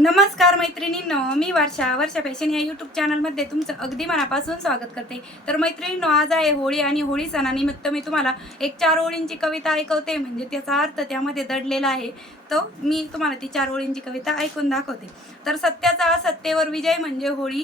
नमस्कार मैत्रिणींनो मी वर्षा वर्षा फॅशन या यूट्यूब चॅनलमध्ये तुमचं अगदी मनापासून स्वागत करते. तर मैत्रिणींनो आज आहे होळी आणि होळी सणानिमित्त मी तुम्हाला एक चार ओळींची कविता ऐकवते म्हणजे त्याचा अर्थ त्यामध्ये दडलेला आहे. तो मी तुम्हाला ती चार ओळींची कविता ऐकून दाखवते. तर सत्याचा सत्तेवर विजय म्हणजे होळी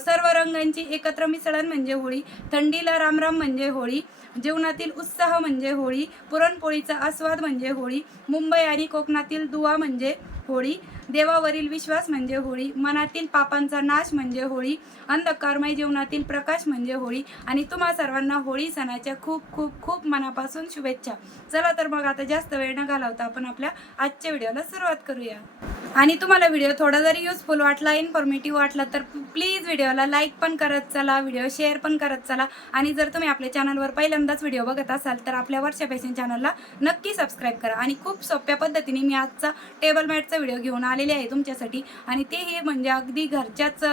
सर्व रंगांची एकत्र मिसळण म्हणजे होळी थंडीला रामराम म्हणजे होळी जीवनातील उत्साह म्हणजे होळी पुरणपोळीचा आस्वाद म्हणजे होळी मुंबई आणि कोकणातील दुवा म्हणजे होळी देवावरील विश्वास म्हणजे होळी मनातील पापांचा नाश म्हणजे होळी अंधकारमय जीवनातील प्रकाश म्हणजे होळी आणि तुम्हा सर्वांना होळी सणाच्या खूप खूप खूप मनापासून शुभेच्छा. चला तर मग आता जास्त वेळ न घालवता आपण आपल्या आजच्या व्हिडिओला सुरुवात करूया. आणि तुम्हाला व्हिडिओ थोडा जरी युजफुल वाटला इन्फॉर्मेटिव्ह वाटला तर प्लीज व्हिडिओला लाईक पण करत चला व्हिडिओ शेअर पण करत चला. आणि जर तुम्ही आपल्या चॅनलवर पहिल्यांदाच व्हिडिओ बघत असाल तर आपल्या वर्षा फॅशन चॅनलला नक्की सबस्क्राईब करा. आणि खूप सोप्या पद्धतीने मी आजचा टेबल मॅटचा व्हिडिओ घेऊन आलेले आहे तुमच्यासाठी. आणि ते हे म्हणजे अगदी घरच्याच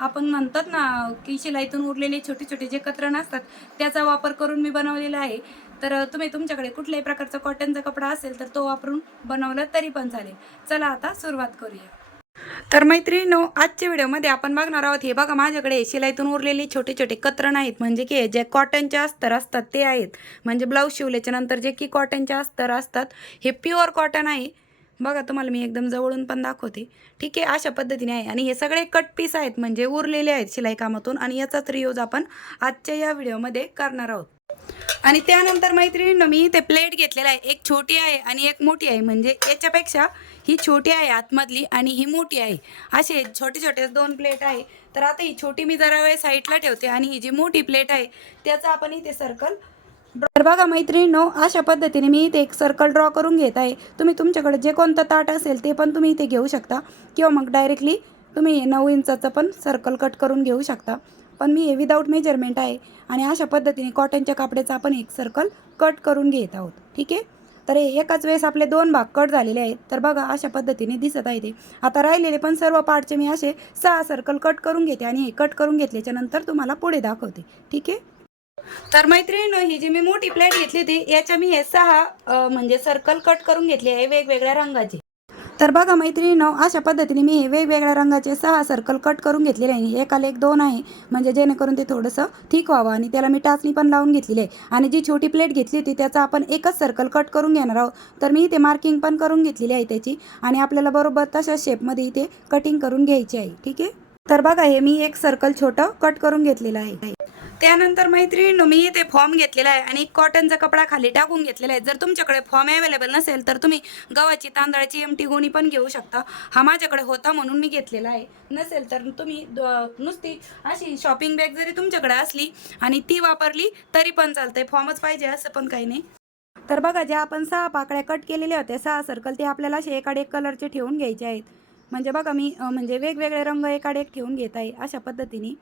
आपण म्हणतात ना की शिलाईतून उरलेले छोटे छोटे जे कत्र नसतात त्याचा वापर करून मी बनवलेला आहे. तर तुम्ही तुमच्याकडे कुठल्याही प्रकारचा कॉटनचा कपडा असेल तर तो वापरून बनवलं तरी पण चालेल. चला आता सुरुवात करूया. तर मैत्रिणीनो आजच्या व्हिडिओमध्ये आपण बघणार आहोत हे बघा माझ्याकडे शिलाईतून उरलेले छोटे छोटे कत्रण आहेत म्हणजे की जे कॉटनचे अस्तर असतात ते आहेत. म्हणजे ब्लाऊज शिवल्याच्या नंतर जे की कॉटनचे अस्तर असतात हे प्युअर कॉटन आहे. बघा तुम्हाला मी एकदम जवळून पण दाखवते. ठीक आहे अशा पद्धतीने आहे. आणि हे सगळे कट पीस आहेत म्हणजे उरलेले आहेत शिलाई कामातून. आणि याचाच रियूज आपण आजच्या या व्हिडिओमध्ये करणार आहोत. आणि त्यानंतर मैत्रिणींनो मी ते प्लेट घेतलेला आहे. एक छोटी आहे आणि एक मोठी आहे. म्हणजे याच्यापेक्षा ही छोटी आहे आतमधली आणि ही मोठी आहे. असे छोटे छोटे दोन प्लेट आहे. तर आता ही छोटी मी जरा वेळ साईडला ठेवते आणि ही जी मोठी प्लेट आहे त्याचं आपण इथे सर्कल तर बघा मैत्रिणींनो अशा पद्धतीने मी इथे एक सर्कल ड्रॉ करून घेत आहे. तुम्ही तुमच्याकडे जे कोणतं ताट असेल ते पण तुम्ही इथे घेऊ शकता. किंवा मग डायरेक्टली तुम्ही नऊ इंचाचं पण सर्कल कट करून घेऊ शकता. पण मी हे विदाऊट मेजरमेंट आहे. आणि अशा पद्धतीने कॉटनच्या कापड्याचा आपण एक सर्कल कट करून घेत आहोत. ठीक आहे? तर हे एकाच वेळेस आपले दोन भाग कट झालेले आहेत. तर बघा अशा पद्धतीने दिसत आहे ते. आता राहिलेले पण सर्व पार्टचे मी असे सहा सर्कल कट करून घेते आणि हे कट करून घेतल्याच्या नंतर तुम्हाला पुढे दाखवते. ठीक आहे? तर मैत्रिणीनं ही जी मी मोठी प्लेट घेतली होती याच्या मी हे सहा म्हणजे सर्कल कट करून घेतले आहे. वेगवेगळ्या रंगाचे. तर बघा मैत्रिणीनं अशा पद्धतीने मी हे वेगवेगळ्या रंगाचे सहा सर्कल कट करून घेतलेले आहे. एकाला एक दोन आहे. म्हणजे जेणेकरून ते थोडंसं ठीक व्हावं आणि त्याला मी टाचणी पण लावून घेतलेली आहे. आणि जी छोटी प्लेट घेतली होती त्याचा आपण एकच सर्कल कट करून घेणार आहोत. तर मी इथे मार्किंग पण करून घेतलेली आहे त्याची. आणि आपल्याला बरोबर तशाच शेपमध्ये इथे कटिंग करून घ्यायची आहे. ठीक आहे? तर बघा हे मी एक सर्कल छोटं कट करून घेतलेलं आहे. त्यानंतर मैत्रिणींनो मी ते फॉर्म घेतलेला आहे आणि कॉटनचा कपडा खाली टाकून घेतलेला आहे. जर तुमच्याकडे फॉर्म अवेलेबल नसेल तर तुम्ही गव्हाची तांदळाची एमटी गोणी पण घेऊ शकता. हा माझ्याकडे होता म्हणून मी घेतलेला आहे. नसेल तर तुम्ही द- नुसती अशी शॉपिंग बॅग जरी तुमच्याकडे असली आणि ती वापरली तरी पण चालतंय. फॉर्मच पाहिजे असं पण काही नाही. तर बघा ज्या आपण सहा पाकळ्या कट केलेल्या होत्या सहा सर्कल ते आपल्याला असे एकाडे एक कलरचे ठेवून घ्यायचे आहेत. म्हणजे बघा मी म्हणजे वेगवेगळे रंग एकाडे एक ठेवून घेत आहे अशा पद्धतीने.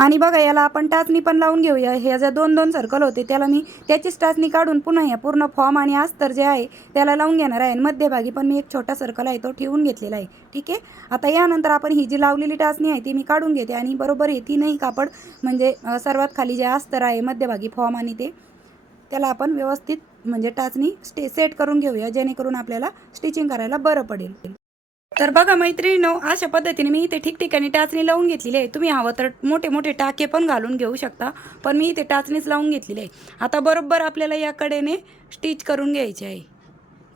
आणि बघा याला आपण टाचणी पण लावून घेऊया. हे ज्या दोन दोन सर्कल होते त्याला मी त्याचीच टाचणी काढून पुन्हा या पूर्ण फॉर्म आणि अस्तर जे आहे त्याला लावून घेणार आहे. आणि मध्यभागी पण मी एक छोटा सर्कल आहे तो ठेवून घेतलेला आहे. ठीक आहे? आता यानंतर आपण ही जी लावलेली टाचणी आहे ती मी काढून घेते. आणि बरोबर येते तीनही कापड म्हणजे सर्वात खाली जे अस्तर आहे मध्यभागी फॉर्म आणि ते त्याला आपण व्यवस्थित म्हणजे टाचणी स्टे सेट करून घेऊया जेणेकरून आपल्याला स्टिचिंग करायला बरं पडेल. तर बघा मैत्रिणीनो अशा पद्धतीने मी इथे ठिकठिकाणी टाचणी लावून घेतलेली आहे. तुम्ही हवं तर मोठे मोठे टाके पण घालून घेऊ शकता पण मी इथे टाचणीच लावून घेतलेली आहे. आता बरोबर आपल्याला या कडेने स्टिच करून घ्यायची आहे.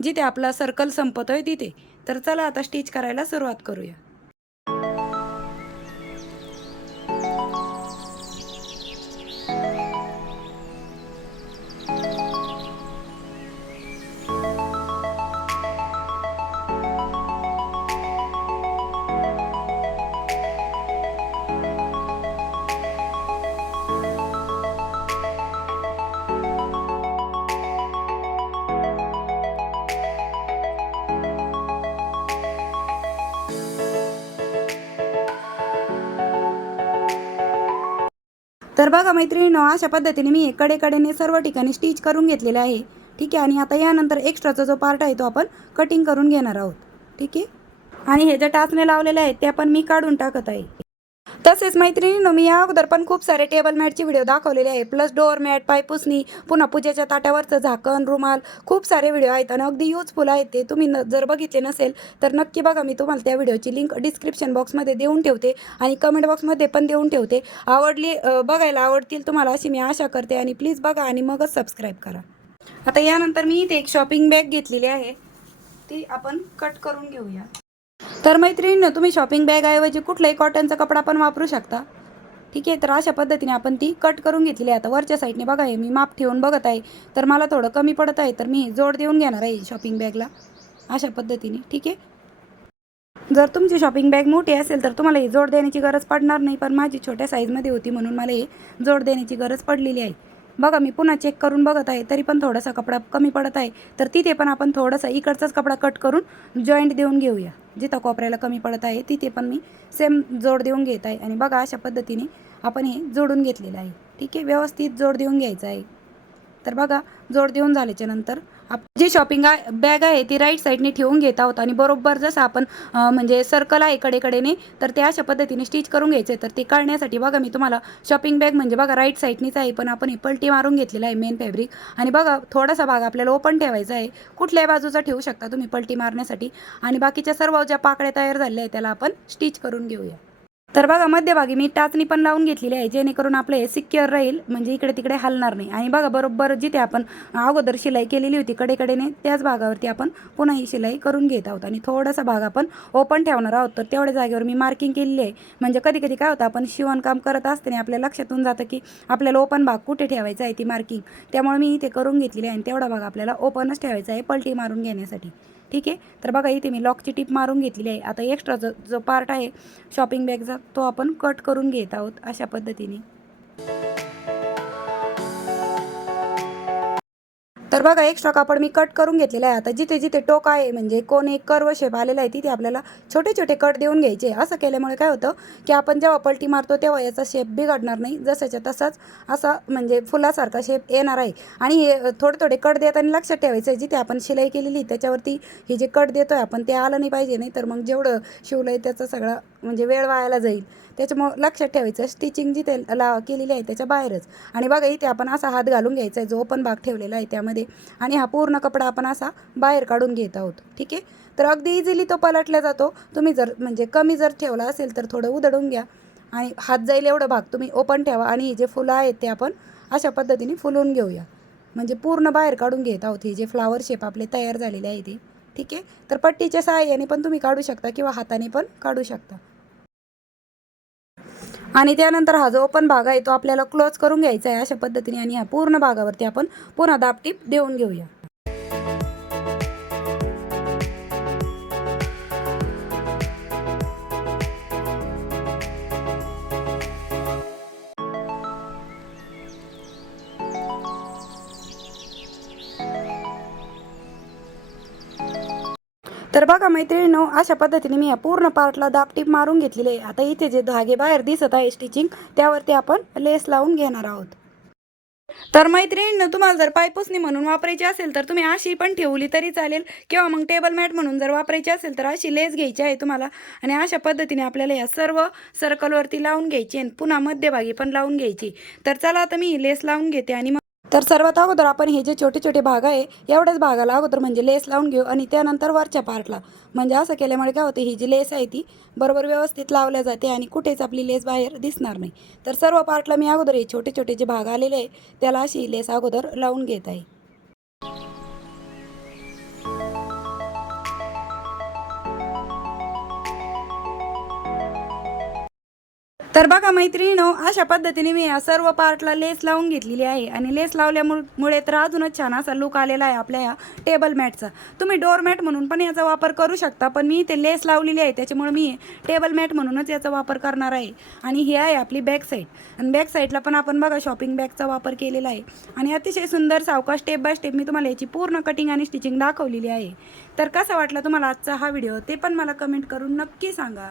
जिथे आपला सर्कल संपतोय तिथे. तर चला आता स्टिच करायला सुरुवात करूया. तर बघा मैत्रिणीनं अशा पद्धतीने मी कडेकडेने सर्व ठिकाणी स्टिच करून घेतलेलं आहे. ठीक आहे आणि आता यानंतर एक्स्ट्राचा जो पार्ट आहे तो आपण कटिंग करून घेणार आहोत. ठीक आहे? आणि हे ज्या टाचने लावलेले आहेत त्या पण मी काढून टाकत आहे. तसेच मैत्रिणीनं मी या अगोदर पण खूप सारे टेबल मॅटचे व्हिडिओ दाखवलेले आहे प्लस डोअर मॅट पायपुसणी पुन्हा पूजेच्या ताट्यावरचं झाकण रुमाल खूप सारे व्हिडिओ आहेत आणि अगदी युजफुल आहेत ते. तुम्ही न जर बघितले नसेल तर नक्की बघा मी तुम्हाला त्या व्हिडिओची लिंक डिस्क्रिप्शन बॉक्समध्ये देऊन ठेवते आणि कमेंट बॉक्समध्ये पण देऊन ठेवते. आवडली बघायला आवडतील तुम्हाला अशी मी आशा करते आणि प्लीज बघा आणि मगच सबस्क्राईब करा. आता यानंतर मी इथे एक शॉपिंग बॅग घेतलेली आहे. ती आपण कट करून घेऊया. तर मैत्रिणीनं तुम्ही शॉपिंग बॅगऐवजी कुठलाही कॉटनचा कपडा पण वापरू शकता. ठीक आहे? तर अशा पद्धतीने आपण ती कट करून घेतलेली आहे. आता वरच्या साईडने बघा हे मी माप ठेवून बघत आहे. तर मला थोडं कमी पडत आहे तर मी जोड देऊन घेणार आहे शॉपिंग बॅगला अशा पद्धतीने. ठीक आहे? जर तुमची शॉपिंग बॅग मोठी असेल तर तुम्हाला ही जोड देण्याची गरज पडणार नाही पण माझी छोट्या साईजमध्ये होती म्हणून मला हे जोड देण्याची गरज पडलेली आहे. बघा मी पुन्हा चेक करून बघत आहे तरी पण थोडासा कपडा कमी पडत आहे. तर तिथे पण आपण थोडासा इकडचाच कपडा कट करून जॉईंट देऊन घेऊया. जिथं कोपऱ्याला कमी पडत आहे तिथे पण मी सेम जोड देऊन घेत आहे. आणि बघा अशा पद्धतीने आपण हे जोडून घेतलेलं आहे. ठीक आहे? व्यवस्थित जोड देऊन घ्यायचं आहे. तर बघा जोड देऊन झाल्याच्यानंतर आप जी शॉपिंग बॅग आहे ती राईट साईडने ठेवून घेत आहोत आणि बरोबर जसं आपण म्हणजे सर्कल आहे कडेकडेने तर ते अशा पद्धतीने स्टिच करून घ्यायचे. तर ते काढण्यासाठी बघा मी तुम्हाला शॉपिंग बॅग म्हणजे बघा राईट साईडनीच आहे पण आपण हे पलटी मारून घेतलेला आहे मेन फॅब्रिक आणि बघा थोडासा भाग आपल्याला ओपन ठेवायचा आहे. कुठल्याही बाजूचा ठेवू शकता तुम्ही पलटी मारण्यासाठी. आणि बाकीच्या सर्व ज्या पाकड्या तयार झालेल्या आहेत त्याला आपण स्टिच करून घेऊया. तर बघा मध्यभागी मी टाचणी पण लावून घेतलेली आहे जेणेकरून आपलं हे सिक्युअर राहील म्हणजे इकडे तिकडे हलणार नाही. आणि बघा बरोबर जिथे आपण अगोदर शिलाई केलेली होती कडेकडेने त्याच भागावरती आपण पुन्हा ही शिलाई करून घेत आहोत. आणि थोडासा भाग आपण ओपन ठेवणार आहोत. तर तेवढ्या जागेवर मी मार्किंग केलेली आहे. म्हणजे कधी कधी काय होतं आपण शिवणकाम करत असताना आपल्या लक्षातून जातं की आपल्याला ओपन भाग कुठे ठेवायचा आहे ती मार्किंग त्यामुळे मी इथे करून घेतलेली आहे आणि तेवढा भाग आपल्याला ओपनच ठेवायचा आहे पलटी मारून घेण्यासाठी. ठीक आहे? तर बघा इथे मी लॉकची टीप मारून घेतलेली आहे. आता एक्स्ट्रा जो जो पार्ट आहे शॉपिंग बॅगचा तो आपण कट करून घेत आहोत अशा पद्धतीने. तर बघा एक्स्ट्रा कापड मी कट करून घेतलेला आहे. आता जिथे जिथे टोक आहे म्हणजे कोण एक कर्व शेप आलेला आहे तिथे आपल्याला छोटे छोटे कट देऊन घ्यायचे असं केल्यामुळे काय होतं की आपण जेव्हा पलटी मारतो तेव्हा याचा शेप बिघडणार नाही. जसाच्या तसाच असा म्हणजे फुलासारखा शेप येणार आहे. आणि हे थोडे थोडे कट देताना लक्षात ठेवायचं आहे जिथे आपण शिलाई केलेली त्याच्यावरती हे जे कट देतो आहे आपण ते आलं नाही पाहिजे. नाही तर मग जेवढं शिवलं आहे त्याचा सगळा म्हणजे वेळ वायाला जाईल. त्याच्यामुळं लक्षात ठेवायचं स्टिचिंग जिथे ला केलेली आहे त्याच्या बाहेरच. आणि बघा इथे आपण असा हात घालून घ्यायचा आहे जो ओपन भाग ठेवलेला आहे त्यामध्ये. आणि हा पूर्ण कपडा आपण असा बाहेर काढून घेत आहोत. ठीक आहे? तर अगदी इझिली तो पलटला जातो. तुम्ही जर म्हणजे कमी जर ठेवला असेल तर थोडं उधळून घ्या. आणि हात जाईल एवढं भाग तुम्ही ओपन ठेवा. आणि हे जे फुलं आहेत ते आपण अशा पद्धतीने फुलवून घेऊया. म्हणजे पूर्ण बाहेर काढून घेत आहोत. हे जे फ्लावर शेप आपले तयार झालेले आहे ते. ठीक आहे? तर पट्टीच्या सहाय्याने पण तुम्ही काढू शकता किंवा हाताने पण काढू शकता. आणि त्यानंतर हा जो ओपन भाग आहे तो आपल्याला क्लोज करून घ्यायचा आहे अशा पद्धतीने आणि ह्या पूर्ण भागावरती आपण पुन्हा दाबटीप देऊन घेऊया. तर बघा मैत्रिणीनो अशा पद्धतीने मी या पूर्ण पार्टला दाबटीप मारून घेतलेली आहे. आता इथे जे धागे बाहेर दिसत आहे स्टिचिंग त्यावरती आपण लेस लावून घेणार आहोत. तर मैत्रिणींनो तुम्हाला जर पायपुसणी म्हणून वापरायची असेल तर तुम्ही अशी पण ठेवली तरी चालेल. किंवा मग टेबल मॅट म्हणून जर वापरायची असेल तर अशी लेस घ्यायची आहे तुम्हाला. आणि अशा पद्धतीने आपल्याला या सर्व सर्कलवरती लावून घ्यायची आणि पुन्हा मध्यभागी पण लावून घ्यायची. तर चला आता मी लेस लावून घेते आणि तर सर्वात अगोदर आपण हे जे छोटे छोटे भाग आहे एवढ्याच भागाला अगोदर म्हणजे लेस लावून घेऊ आणि त्यानंतर वरच्या पार्टला. म्हणजे असं केल्यामुळे काय होते ही जी लेस आहे ती बरोबर व्यवस्थित लावल्या जाते आणि कुठेच आपली लेस बाहेर दिसणार नाही. तर सर्व पार्टला मी अगोदर हे छोटे छोटे जे भाग आलेले आहे त्याला अशी लेस अगोदर लावून घेत आहे. तर बघा मैत्रिणीनो अशा पद्धतीने मी या सर्व पार्टला लेस लावून घेतलेली आहे. आणि लेस लावल्यामुळे तर अजूनच छान असा लुक आलेला आहे आपल्या या टेबल मॅटचा तुम्ही डोअर मॅट म्हणून पण याचा वापर करू शकता पण मी इथे लेस लावलेली आहे. त्याच्यामुळे मी टेबल मॅट म्हणूनच याचा वापर करणार आहे. आणि ही आहे आपली बॅक साईड आणि बॅक साईडला पण आपण बघा शॉपिंग बॅगचा वापर केलेला आहे. आणि अतिशय सुंदर सावका स्टेप बाय स्टेप मी तुम्हाला याची पूर्ण कटिंग आणि स्टिचिंग दाखवलेली आहे. तर कसा वाटला तुम्हाला आजचा हा व्हिडिओ ते पण मला कमेंट करून नक्की सांगा.